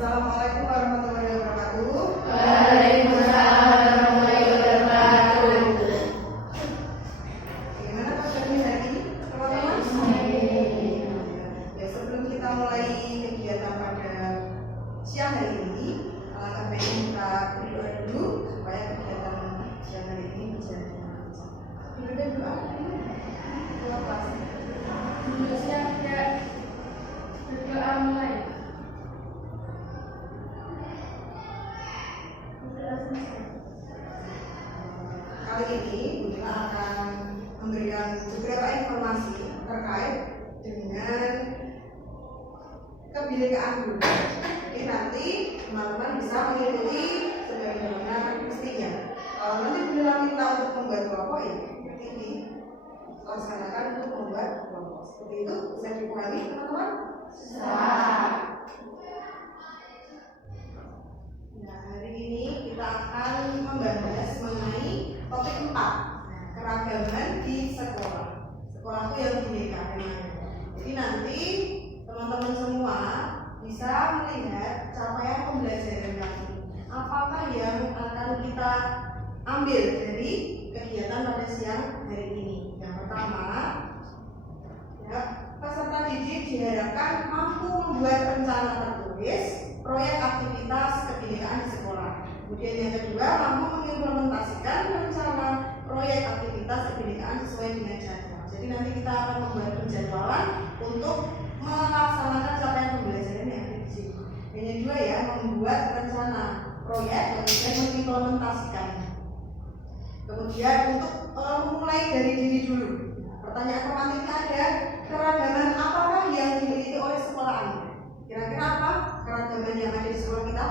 Assalamualaikum warahmatullahi wabarakatuh. Waalaikumsalam warahmatullahi wabarakatuh. Bagaimana kabarnya hari ini, teman-teman? Ya, sebelum kita mulai kegiatan pada siang hari ini, alangkah baiknya kita berdoa dulu supaya kegiatan siang hari ini bisa lancar. Kita doa. Doa pasti. Siap ya. Berdoa mulai. Kali ini kita akan memberikan beberapa informasi terkait dengan kebinekaan guru. Jadi nanti teman-teman bisa mengikuti sebagaimana mestinya. Kalau nanti bila minta untuk membuat kelompok ya seperti ini, laksanakan untuk membuat kelompok. Seperti itu bisa dipahami teman-teman? Nah, hari ini kita akan membahas mengenai topik 4, keragaman di sekolah. Sekolah itu yang bineka. Jadi nanti teman-teman semua bisa melihat capaian pembelajaran kami. Apakah yang akan kita ambil dari kegiatan pada siang hari ini? Yang pertama, ya, peserta didik diharapkan mampu membuat rencana tertulis proyek aktivitas kebinekaan di sekolah. Kemudian yang kedua, mampu mengimplementasikan rencana proyek aktivitas kebinekaan sesuai dengan jadwal. Jadi nanti kita akan membuat penjadwalan untuk melaksanakan capaian pembelajaran yang ada di sini. Dan yang kedua ya, membuat rencana proyek kemudian mengimplementasikannya. Kemudian untuk memulai dari diri dulu. Pertanyaan pematiknya ada, keragaman apakah yang dimiliki oleh sekolah Anda? Kira-kira apa keragaman yang ada di sekolah kita?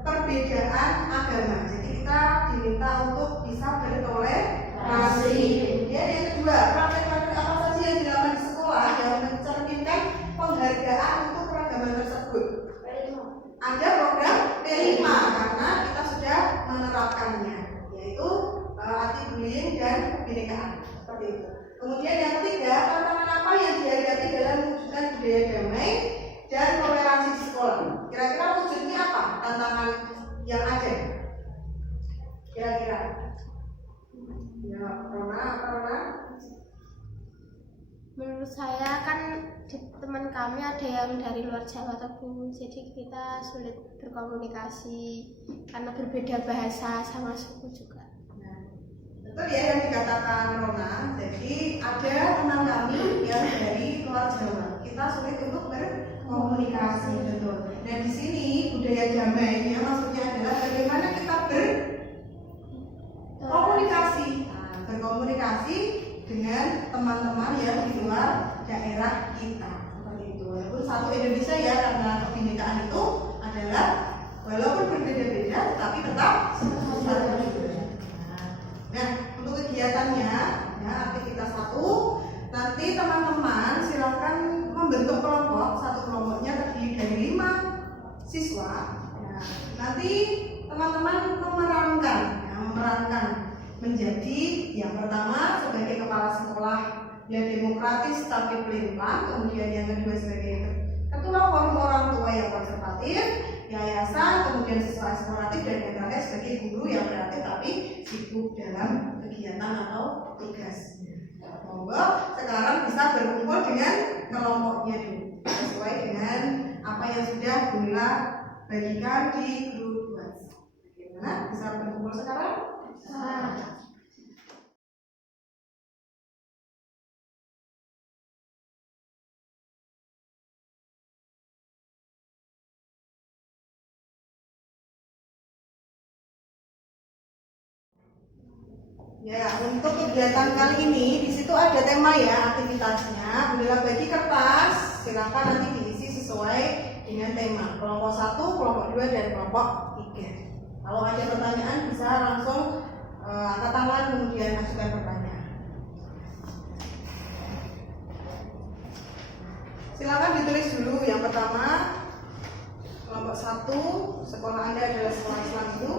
Perbedaan agama. Jadi kita diminta untuk bisa bertoleransi. Kemudian yang kedua, praktek-praktek apa saja yang dilakukan di sekolah yang mencerminkan penghargaan untuk keragaman tersebut? Ada program P5 karena kita sudah menerapkannya, yaitu anti bullying dan kebinekaan. Seperti itu. Kemudian yang ketiga, tantangan apa yang dihadapi dalam mewujudkan budaya damai dan toleransi di sekolah? Kira-kira wujudnya apa tantangan yang ada? Kira-kira? Ya, Rona. Menurut saya kan di teman kami ada yang dari luar Jawa atau Bu, jadi kita sulit berkomunikasi karena berbeda bahasa sama suku juga. Betul ya yang dikatakan Rona. Jadi ada teman kami yang dari luar Jawa. Kita sulit untuk berkomunikasi, betul. Dan di sini budaya damai ya maksudnya adalah bagaimana kita berkomunikasi, berkomunikasi dengan teman-teman yang di luar daerah kita. Seperti itu. Walaupun satu Indonesia ya, karena kebinekaan itu adalah walaupun berbeda-beda tapi tetap satu. Nah, untuk kegiatannya, ya, aktivitas 1, nanti teman-teman silakan membentuk kelompok. Satu kelompoknya terdiri dari 5 siswa. Nah, nanti teman-teman memerankan menjadi yang pertama sebagai kepala sekolah yang demokratis tapi pelintang, kemudian yang kedua sebagai ketua forum orang tua yang konservatif, yayasan, kemudian siswa eksploratif, dan yang terakhir sebagai guru yang kreatif tapi sibuk dalam kegiatan atau tugas. Monggo sekarang bisa berkumpul dengan kelompoknya dulu sesuai dengan apa yang sudah Bunda bagikan di grup WhatsApp. Bagaimana bisa berkumpul sekarang? Ya, untuk kegiatan kali ini di situ ada tema ya aktivitasnya. Bunda bagi kertas, silakan nanti diisi sesuai dengan tema. Kelompok 1, kelompok 2, dan kelompok 3. Kalau ada pertanyaan bisa langsung angkat tangan kemudian ajukan pertanyaan. Silakan ditulis dulu yang pertama. Kelompok 1, sekolah Anda adalah sekolah Islam itu.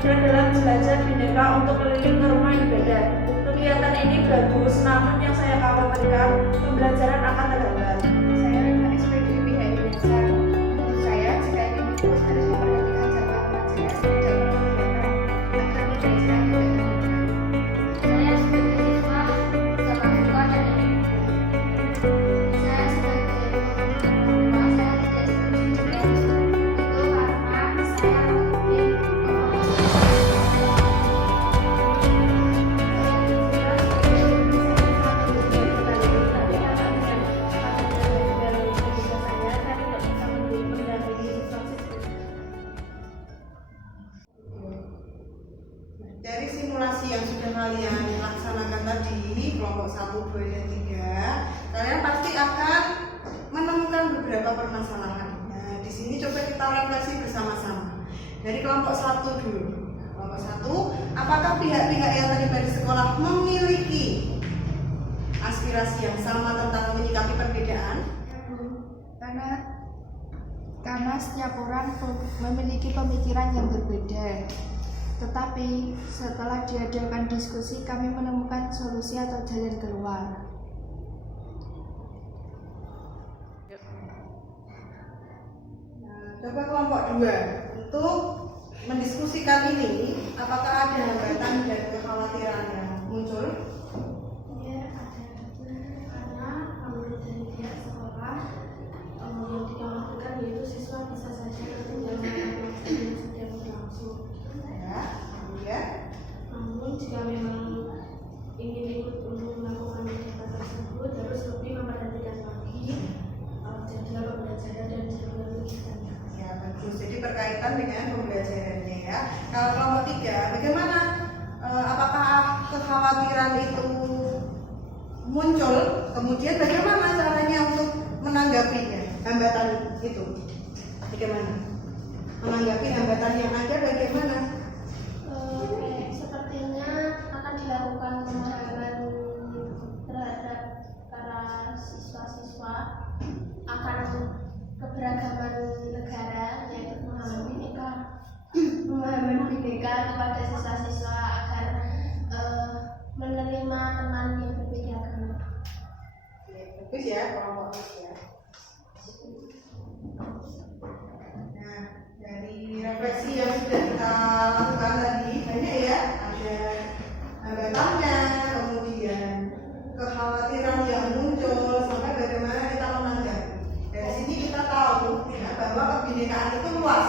Dalam belajar bineka untuk keliling ke rumah ibadah. Kegiatan ini bagus, namun yang saya khawatirkan pembelajaran akan terhambat. Saya adalah SPD pihak Indonesia. Menurut saya, jika ingin lulus harus memperhatikan jadwal pelajaran dan jadwal kegiatan agar pembelajaran tidak terhambat. Saya sebagai siswa sangat suka dan ingin belajar. Saya sebagai orang tua, saya tidak setuju dengan itu karena saya ingin Dari simulasi yang sudah kalian laksanakan tadi, kelompok 1, 2, dan 3, kalian pasti akan menemukan beberapa permasalahan. Nah, di sini coba kita refleksi bersama-sama. Dari kelompok 1 dulu. Kelompok 1, apakah pihak-pihak yang terlibat di sekolah memiliki aspirasi yang sama tentang menyikapi perbedaan? Karena setiap orang memiliki pemikiran yang berbeda. Tetapi setelah diadakan diskusi, kami menemukan solusi atau jalan keluar. Nah, coba kelompok 2 untuk mendiskusikan ini, apakah ada hambatan dan kekhawatiran yang muncul? Ya, ada karena menurut dari pihak sekolah yang dikhawatirkan yaitu siswa bisa saja ketinggalan pelajaran yang sedang berlangsung. Ya, kemudian Namun jika memang ingin ikut untuk melakukan kegiatan tersebut harus lebih memperhatikan lagi jadwal pembelajaran dan jadwal kegiatannya. ya bagus. Jadi berkaitan dengan pembelajarannya ya. Kalau kelompok 3, bagaimana? Apakah kekhawatiran itu muncul, kemudian bagaimana caranya untuk menanggapinya, hambatan itu? Bagaimana? Menanggapi hambatan yang ada bagaimana? Sepertinya akan dilakukan pemahaman terhadap para siswa-siswa akan keberagaman negara, yaitu pemahaman bineka kepada siswa-siswa agar menerima teman yang berbeda agama. Bagus ya, kelompok ya. Nah, dari refleksi yang sudah kita lakukan tadi banyak ya, ada hambatannya, kemudian kekhawatiran yang muncul, sampai bagaimana kita menanggapi. Dari sini kita tahu ya, bahwa kebinekaan itu luas.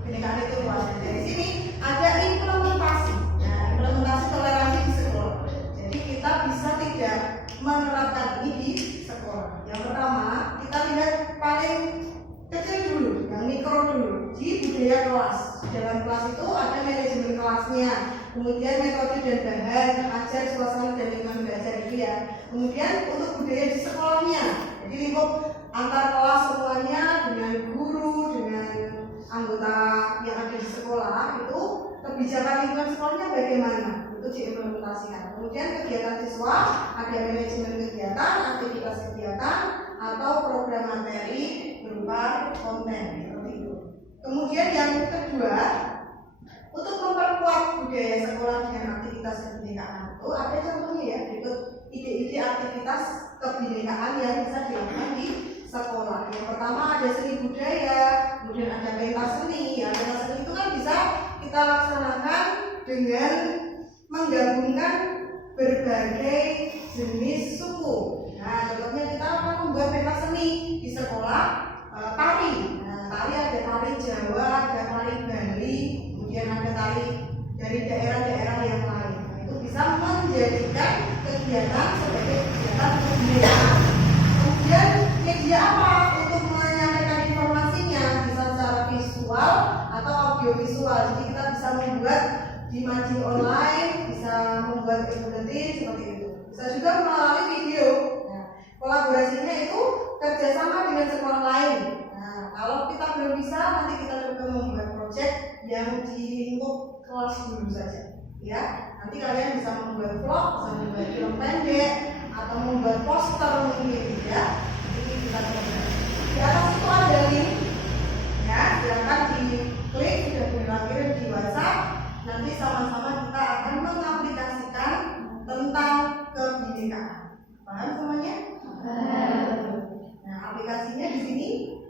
Kebinekaan itu luas. Dari sini ada implementasi. Nah, implementasi toleransi di sekolah. Jadi kita bisa tidak menerapkan ini di sekolah. Yang pertama, kita lihat paling kecil dulu, yang mikro dulu, di budaya kelas. Dalam kelas itu ada manajemen kelasnya, kemudian metode dan bahan ajar, suasana dan lingkungan belajar itu ya. Kemudian untuk budaya di sekolahnya, jadi lingkup antar kelas semuanya dengan guru, dengan anggota yang ada di sekolah itu kebijakan lingkungan sekolahnya bagaimana itu diimplementasikan. Kemudian kegiatan siswa ada manajemen kegiatan, aktivitas kegiatan atau program materi berupa konten seperti itu. Kemudian yang kedua, untuk memperkuat budaya sekolah dengan aktivitas kebinekaan itu ada contohnya ya, berikut ide-ide aktivitas kebinekaan yang bisa dilakukan di sekolah. Yang pertama ada seni budaya, kemudian ada pentas seni. Ya, pentas seni itu kan bisa kita laksanakan dengan menggabungkan berbagai jenis suku. Nah, contohnya kita akan membuat pentas seni di sekolah tari. Nah, tari ada tari Jawa, ada tari Bali, kemudian ada tari dari daerah-daerah yang lain. Nah, itu bisa menjadikan kegiatan sebagai kegiatan kebudayaan. Kemudian media apa untuk menyampaikan informasinya, bisa secara visual atau audiovisual. Jadi kita bisa membuat di maji online, bisa membuat edukatif seperti itu. Bisa juga melalui video. Nah, kolaborasinya itu kerjasama dengan sekolah lain. Nah, kalau kita belum bisa, nanti kita coba membuat proyek yang di lingkup kelas dulu saja. Ya, nanti kalian bisa membuat vlog, bisa membuat film pendek, atau membuat poster mungkin ya. Ini kita coba. Di atas itu ada link. Ya, silakan diklik, sudah kirim di WhatsApp. Nanti sama-sama kita akan mengaplikasikan tentang kebinekaan. Paham semuanya? Nah, aplikasinya di sini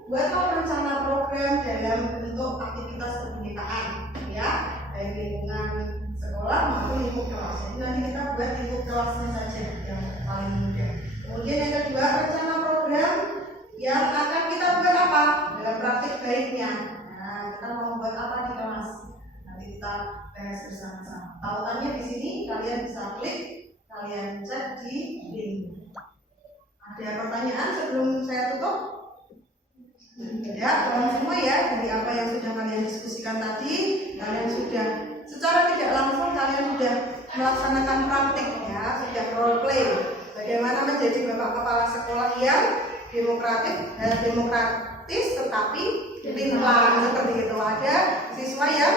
buatlah rencana program dalam bentuk aktivitas kebinekaan, ya, dari lingkungan sekolah maupun lingkup kelas. Jadi nanti kita buat lingkup kelasnya saja yang paling mudah. Kemudian yang kedua, rencana program yang akan kita buat apa dalam praktik baiknya. Nah, kita mau buat apa di kelas? Nanti kita bahas bersama-sama. Tautannya di sini kalian bisa klik, kalian cek di link. Ada pertanyaan sebelum saya tutup? Ya, tolong semua ya, dari apa yang sudah kalian diskusikan tadi, kalian sudah secara tidak langsung kalian sudah melaksanakan praktik ya, sudah role play. Bagaimana menjadi bapak kepala sekolah yang demokratis tetapi limpah seperti itu. Ada siswa yang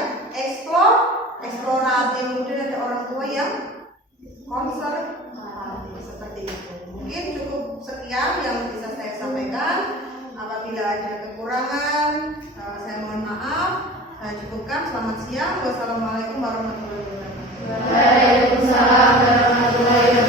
eksploratif, kemudian ada orang tua yang konservatif seperti itu. Mungkin cukup sekian yang bisa saya sampaikan. Apabila ada kekurangan, saya mohon maaf. Saya cukupkan. Selamat siang. Wassalamualaikum warahmatullahi wabarakatuh. Waalaikumsalam warahmatullahi wabarakatuh.